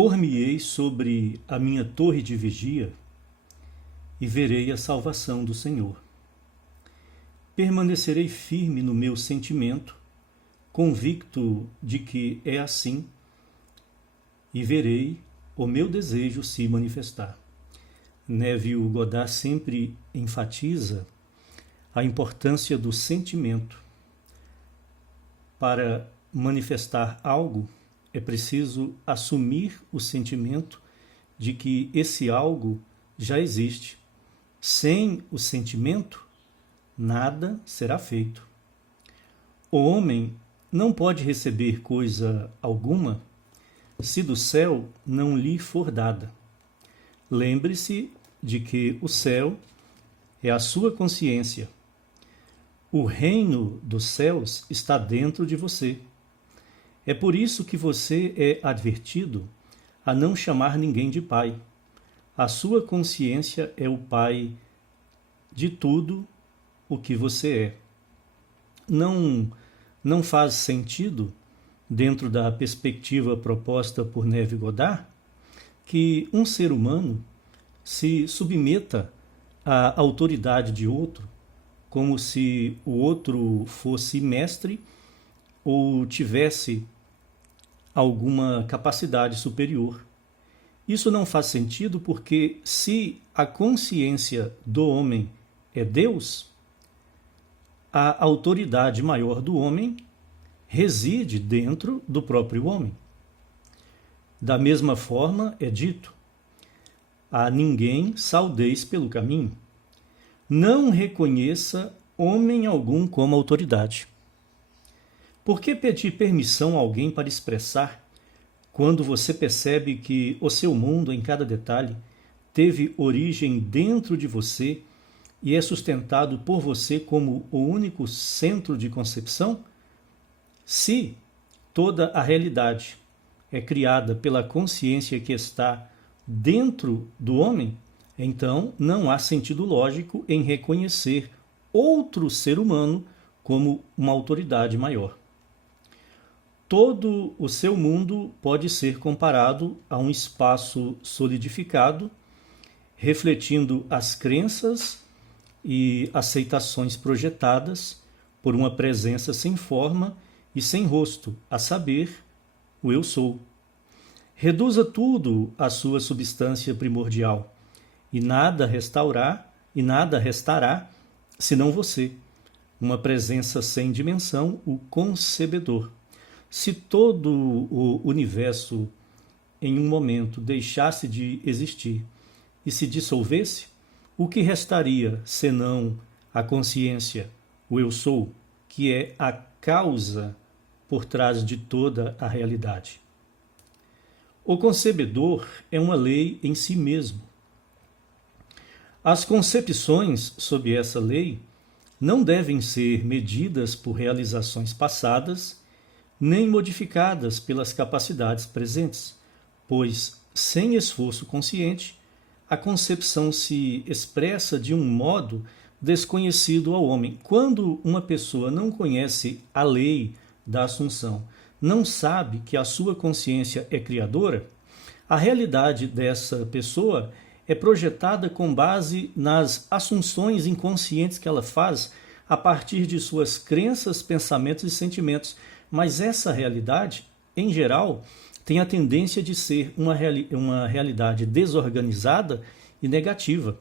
Pôr-me-ei sobre a minha torre de vigia e verei a salvação do Senhor. Permanecerei firme no meu sentimento, convicto de que é assim, e verei o meu desejo se manifestar. Neville Goddard sempre enfatiza a importância do sentimento. Para manifestar algo, é preciso assumir o sentimento de que esse algo já existe. Sem o sentimento, nada será feito. O homem não pode receber coisa alguma se do céu não lhe for dada. Lembre-se de que o céu é a sua consciência. O reino dos céus está dentro de você. É por isso que você é advertido a não chamar ninguém de pai. A sua consciência é o pai de tudo o que você é. Não faz sentido, dentro da perspectiva proposta por Neville Goddard, que um ser humano se submeta à autoridade de outro, como se o outro fosse mestre ou tivesse alguma capacidade superior. Isso não faz sentido porque, se a consciência do homem é Deus, a autoridade maior do homem reside dentro do próprio homem. Da mesma forma, é dito: a ninguém saudeis pelo caminho. Não reconheça homem algum como autoridade. Por que pedir permissão a alguém para expressar, quando você percebe que o seu mundo, em cada detalhe, teve origem dentro de você e é sustentado por você como o único centro de concepção? Se toda a realidade é criada pela consciência que está dentro do homem, então não há sentido lógico em reconhecer outro ser humano como uma autoridade maior. Todo o seu mundo pode ser comparado a um espaço solidificado, refletindo as crenças e aceitações projetadas por uma presença sem forma e sem rosto, a saber, o eu sou. Reduza tudo à sua substância primordial, e nada restará senão você, uma presença sem dimensão, o concebedor. Se todo o universo em um momento deixasse de existir e se dissolvesse, o que restaria senão a consciência, o eu sou, que é a causa por trás de toda a realidade? O concebedor é uma lei em si mesmo. As concepções sob essa lei não devem ser medidas por realizações passadas, nem modificadas pelas capacidades presentes, pois, sem esforço consciente, a concepção se expressa de um modo desconhecido ao homem. Quando uma pessoa não conhece a lei da Assunção, não sabe que a sua consciência é criadora, a realidade dessa pessoa é projetada com base nas assunções inconscientes que ela faz a partir de suas crenças, pensamentos e sentimentos. Mas essa realidade, em geral, tem a tendência de ser uma realidade desorganizada e negativa.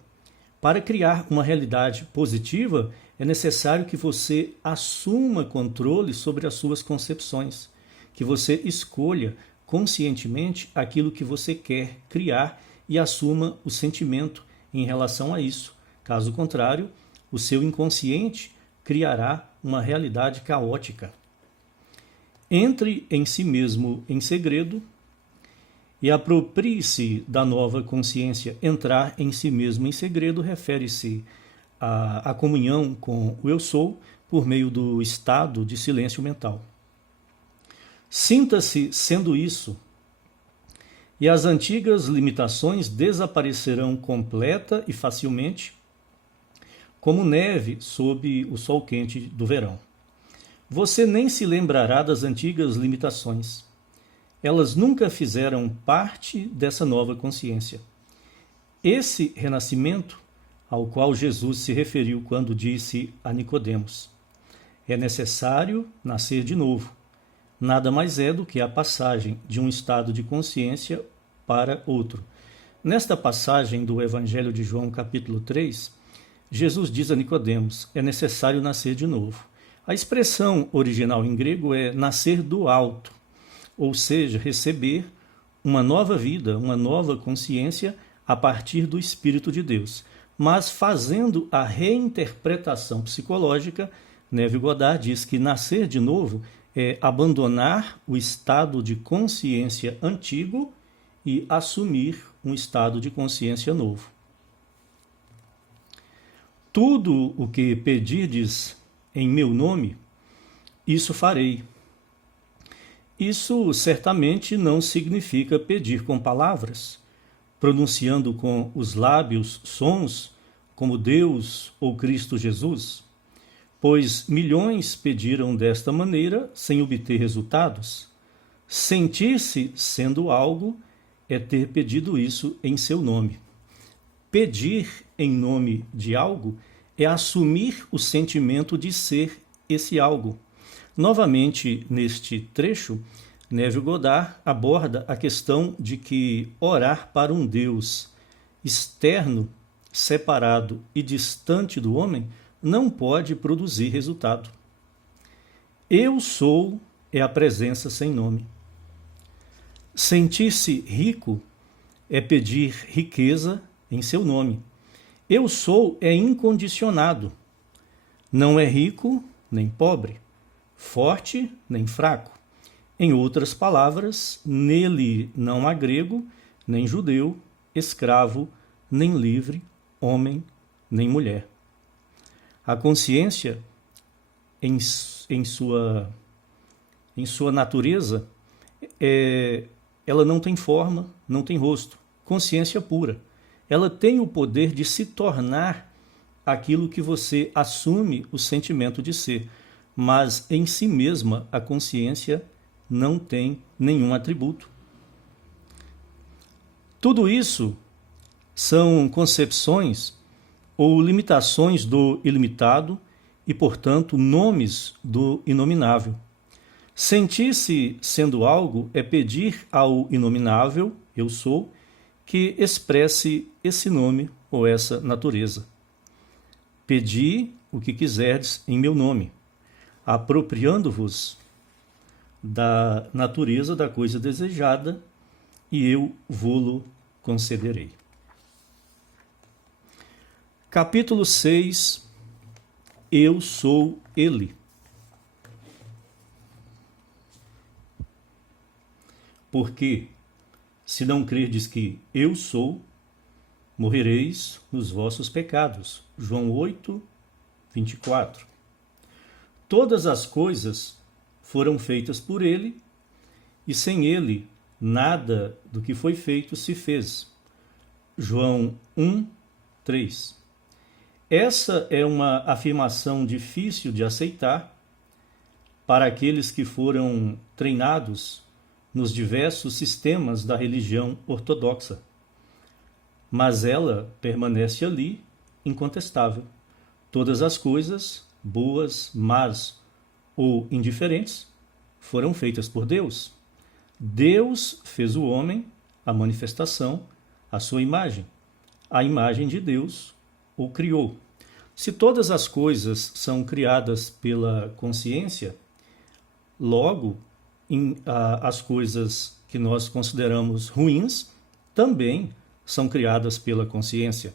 Para criar uma realidade positiva, é necessário que você assuma controle sobre as suas concepções, que você escolha conscientemente aquilo que você quer criar e assuma o sentimento em relação a isso. Caso contrário, o seu inconsciente criará uma realidade caótica. Entre em si mesmo em segredo e aproprie-se da nova consciência. Entrar em si mesmo em segredo refere-se à comunhão com o eu sou por meio do estado de silêncio mental. Sinta-se sendo isso, e as antigas limitações desaparecerão completa e facilmente, como neve sob o sol quente do verão. Você nem se lembrará das antigas limitações. elas nunca fizeram parte dessa nova consciência. Esse renascimento ao qual Jesus se referiu quando disse a Nicodemos: é necessário nascer de novo. Nada mais é do que a passagem de um estado de consciência para outro. Nesta passagem do Evangelho de João, capítulo 3, Jesus diz a Nicodemos: é necessário nascer de novo. A expressão original em grego é nascer do alto, ou seja, receber uma nova vida, uma nova consciência a partir do Espírito de Deus. Mas fazendo a reinterpretação psicológica, Neville Goddard diz que nascer de novo é abandonar o estado de consciência antigo e assumir um estado de consciência novo. Tudo o que pedirdes em meu nome, isso farei. Isso certamente não significa pedir com palavras, pronunciando com os lábios sons como Deus ou Cristo Jesus, pois milhões pediram desta maneira sem obter resultados. Sentir-se sendo algo é ter pedido isso em seu nome. Pedir em nome de algo é assumir o sentimento de ser esse algo. Novamente, neste trecho, Neville Goddard aborda a questão de que orar para um Deus externo, separado e distante do homem não pode produzir resultado. Eu sou é a presença sem nome. Sentir-se rico é pedir riqueza em seu nome. Eu sou é incondicionado. Não é rico nem pobre, forte nem fraco. Em outras palavras, nele não há grego, nem judeu, escravo, nem livre, homem, nem mulher. A consciência, em sua natureza, ela não tem forma, não tem rosto. Consciência pura. Ela tem o poder de se tornar aquilo que você assume o sentimento de ser, mas em si mesma a consciência não tem nenhum atributo. Tudo isso são concepções ou limitações do ilimitado e, portanto, nomes do inominável. Sentir-se sendo algo é pedir ao inominável, eu sou, que expresse esse nome ou essa natureza. Pedi o que quiserdes em meu nome, apropriando-vos da natureza da coisa desejada, e eu vô-lo concederei. Capítulo 6. Eu sou ele. Porque, se não crerdes que eu sou, morrereis nos vossos pecados. João 8, 24. Todas as coisas foram feitas por ele, e sem ele nada do que foi feito se fez. João 1, 3. Essa é uma afirmação difícil de aceitar para aqueles que foram treinados nos diversos sistemas da religião ortodoxa. Mas ela permanece ali, incontestável. Todas as coisas, boas, más ou indiferentes, foram feitas por Deus. Deus fez o homem, a manifestação, a sua imagem. A imagem de Deus o criou. Se todas as coisas são criadas pela consciência, logo as coisas que nós consideramos ruins também são criadas pela consciência.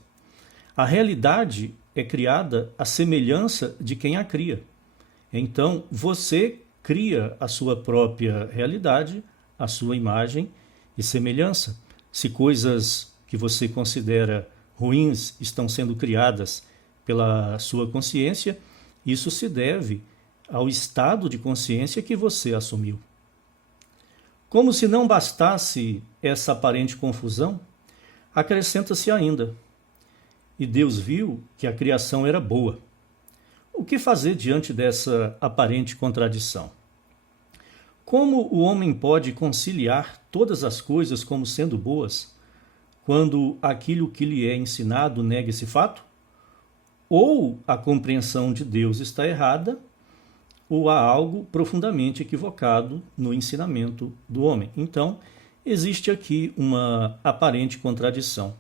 A realidade é criada à semelhança de quem a cria. Então, você cria a sua própria realidade, a sua imagem e semelhança. Se coisas que você considera ruins estão sendo criadas pela sua consciência, isso se deve ao estado de consciência que você assumiu. Como se não bastasse essa aparente confusão, acrescenta-se ainda: e Deus viu que a criação era boa. O que fazer diante dessa aparente contradição? Como o homem pode conciliar todas as coisas como sendo boas, quando aquilo que lhe é ensinado nega esse fato? Ou a compreensão de Deus está errada, ou há algo profundamente equivocado no ensinamento do homem. Então, existe aqui uma aparente contradição.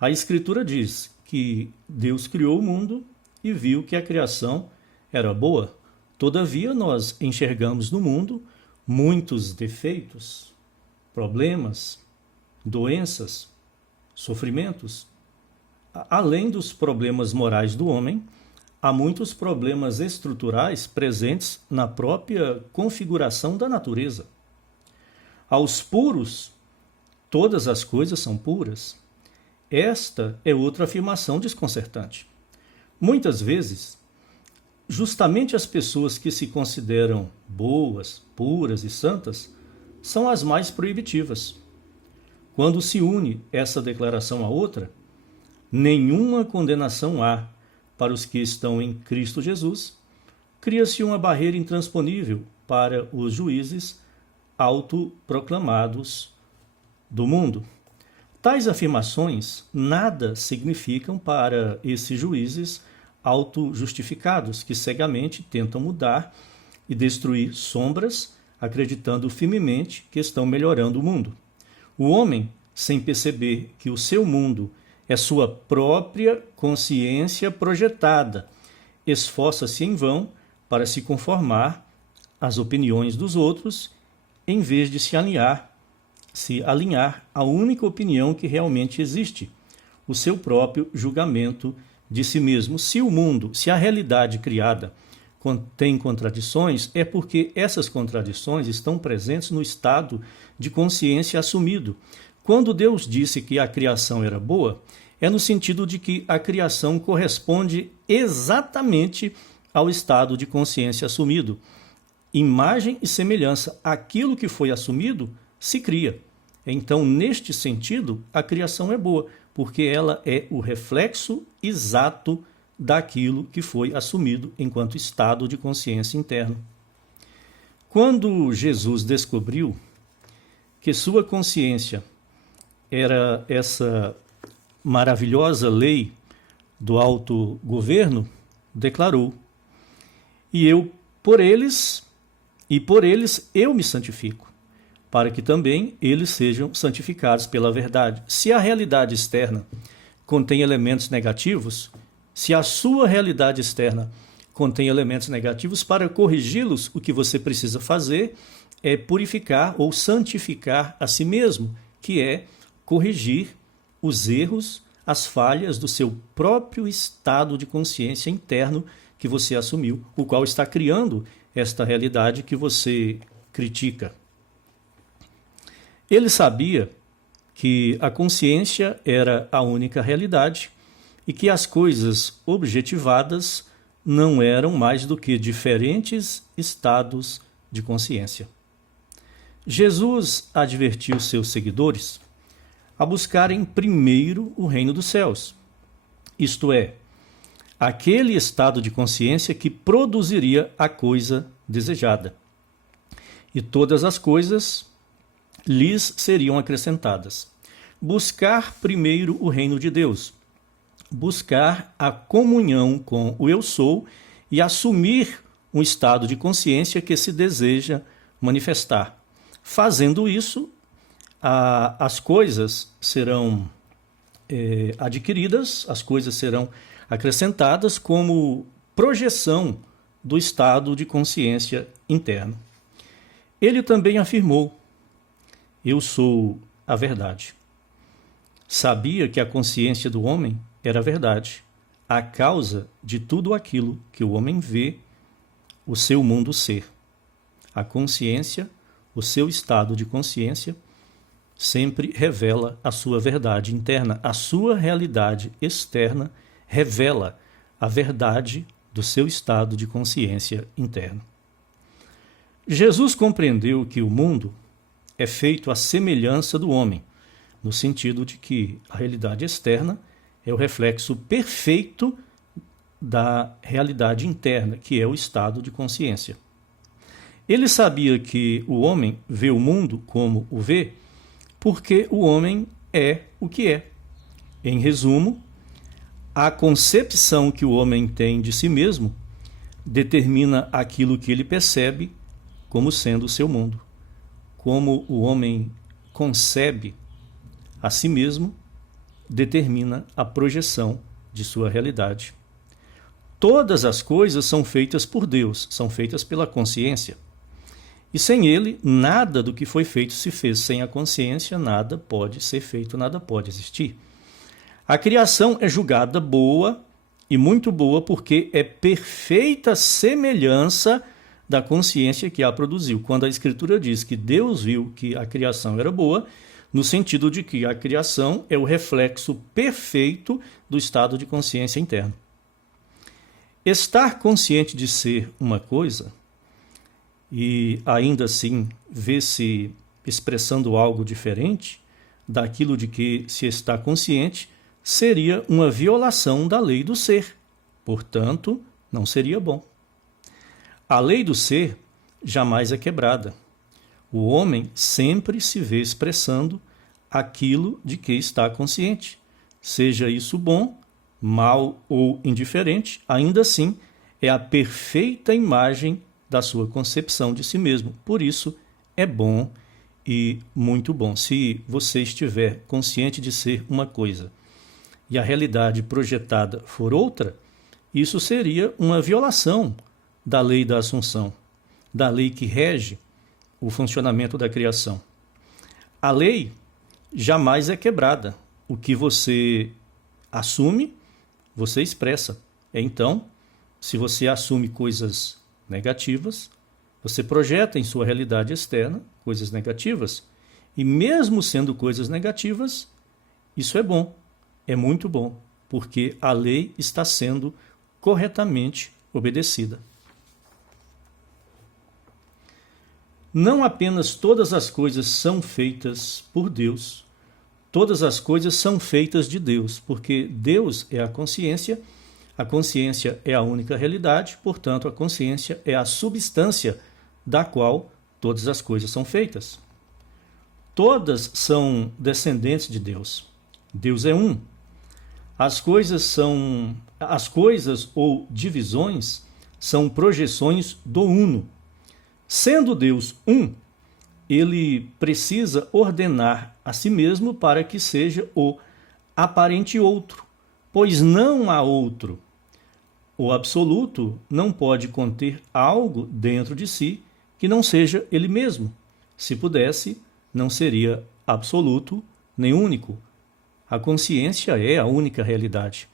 A Escritura diz que Deus criou o mundo e viu que a criação era boa. Todavia, nós enxergamos no mundo muitos defeitos, problemas, doenças, sofrimentos. Além dos problemas morais do homem, há muitos problemas estruturais presentes na própria configuração da natureza. Aos puros, todas as coisas são puras. Esta é outra afirmação desconcertante. Muitas vezes, justamente as pessoas que se consideram boas, puras e santas são as mais proibitivas. Quando se une essa declaração a outra, nenhuma condenação há para os que estão em Cristo Jesus, cria-se uma barreira intransponível para os juízes autoproclamados do mundo. Tais afirmações nada significam para esses juízes autojustificados que cegamente tentam mudar e destruir sombras, acreditando firmemente que estão melhorando o mundo. O homem, sem perceber que o seu mundo é sua própria consciência projetada, esforça-se em vão para se conformar às opiniões dos outros, em vez de se alinhar à única opinião que realmente existe, o seu próprio julgamento de si mesmo. Se o mundo, se a realidade criada contém contradições, é porque essas contradições estão presentes no estado de consciência assumido. Quando Deus disse que a criação era boa, é no sentido de que a criação corresponde exatamente ao estado de consciência assumido. Imagem e semelhança, aquilo que foi assumido se cria. Então, neste sentido, a criação é boa, porque ela é o reflexo exato daquilo que foi assumido enquanto estado de consciência interno. Quando Jesus descobriu que sua consciência era essa maravilhosa lei do autogoverno, declarou: e por eles eu me santifico, para que também eles sejam santificados pela verdade. Se a realidade externa contém elementos negativos, se a sua realidade externa contém elementos negativos, para corrigi-los, o que você precisa fazer é purificar ou santificar a si mesmo, que é corrigir os erros, as falhas do seu próprio estado de consciência interno que você assumiu, o qual está criando esta realidade que você critica. Ele sabia que a consciência era a única realidade e que as coisas objetivadas não eram mais do que diferentes estados de consciência. Jesus advertiu seus seguidores a buscarem primeiro o reino dos céus, isto é, aquele estado de consciência que produziria a coisa desejada. E todas as coisas lhes seriam acrescentadas. Buscar primeiro o reino de Deus, buscar a comunhão com o eu sou e assumir um estado de consciência que se deseja manifestar. Fazendo isso, as coisas serão adquiridas, as coisas serão acrescentadas como projeção do estado de consciência interno. Ele também afirmou: eu sou a verdade. Sabia que a consciência do homem era a verdade, a causa de tudo aquilo que o homem vê o seu mundo ser. A consciência, o seu estado de consciência, sempre revela a sua verdade interna. A sua realidade externa revela a verdade do seu estado de consciência interno. Jesus compreendeu que o mundo é feito à semelhança do homem, no sentido de que a realidade externa é o reflexo perfeito da realidade interna, que é o estado de consciência. Ele sabia que o homem vê o mundo como o vê, porque o homem é o que é. Em resumo, a concepção que o homem tem de si mesmo determina aquilo que ele percebe como sendo o seu mundo. Como o homem concebe a si mesmo, determina a projeção de sua realidade. Todas as coisas são feitas por Deus, são feitas pela consciência. E sem ele, nada do que foi feito se fez. Sem a consciência, nada pode ser feito, nada pode existir. A criação é julgada boa e muito boa porque é perfeita semelhança da consciência que a produziu. Quando a Escritura diz que Deus viu que a criação era boa, no sentido de que a criação é o reflexo perfeito do estado de consciência interno. Estar consciente de ser uma coisa e ainda assim ver-se expressando algo diferente daquilo de que se está consciente seria uma violação da lei do ser. Portanto, não seria bom. A lei do ser jamais é quebrada. O homem sempre se vê expressando aquilo de que está consciente. Seja isso bom, mal ou indiferente, ainda assim é a perfeita imagem da sua concepção de si mesmo. Por isso, é bom e muito bom. Se você estiver consciente de ser uma coisa e a realidade projetada for outra, isso seria uma violação da lei da Assunção, da lei que rege o funcionamento da criação. A lei jamais é quebrada. O que você assume, você expressa. Então, se você assume coisas negativas, você projeta em sua realidade externa coisas negativas. E mesmo sendo coisas negativas, isso é bom, é muito bom, porque a lei está sendo corretamente obedecida. Não apenas todas as coisas são feitas por Deus, todas as coisas são feitas de Deus, porque Deus é a consciência é a única realidade, portanto, a consciência é a substância da qual todas as coisas são feitas. Todas são descendentes de Deus. Deus é um. As coisas ou divisões são projeções do uno. Sendo Deus um, ele precisa ordenar a si mesmo para que seja o aparente outro, pois não há outro. O absoluto não pode conter algo dentro de si que não seja ele mesmo. Se pudesse, não seria absoluto nem único. A consciência é a única realidade.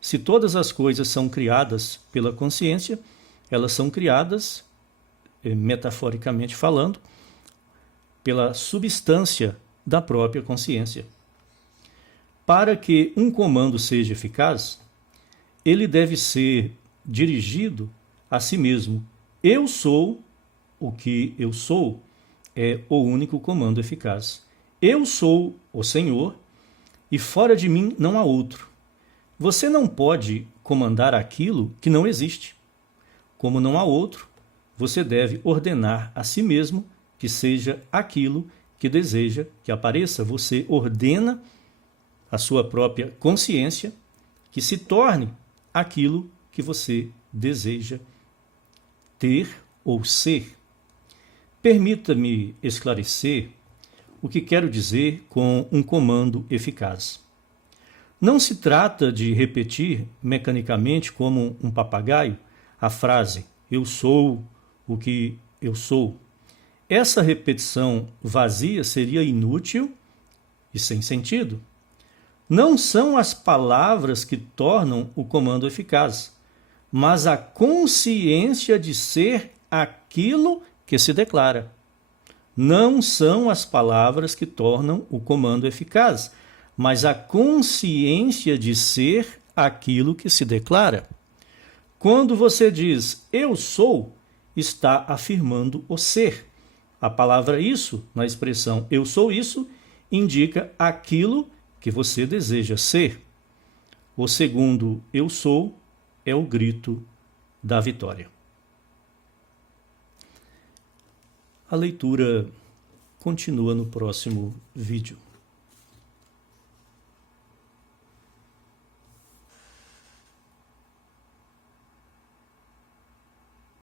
Se todas as coisas são criadas pela consciência, elas são criadas, metaforicamente falando, pela substância da própria consciência. Para que um comando seja eficaz, ele deve ser dirigido a si mesmo. Eu sou o que eu sou, é o único comando eficaz. Eu sou o Senhor e fora de mim não há outro. Você não pode comandar aquilo que não existe. Como não há outro, você deve ordenar a si mesmo que seja aquilo que deseja que apareça. Você ordena a sua própria consciência que se torne aquilo que você deseja ter ou ser. Permita-me esclarecer o que quero dizer com um comando eficaz. Não se trata de repetir mecanicamente como um papagaio a frase "eu sou o que eu sou". Essa repetição vazia seria inútil e sem sentido. Não são as palavras que tornam o comando eficaz, mas a consciência de ser aquilo que se declara. Não são as palavras que tornam o comando eficaz, mas a consciência de ser aquilo que se declara. Quando você diz "eu sou", está afirmando o ser. A palavra "isso", na expressão "eu sou isso", indica aquilo que você deseja ser. O segundo "eu sou" é o grito da vitória. A leitura continua no próximo vídeo.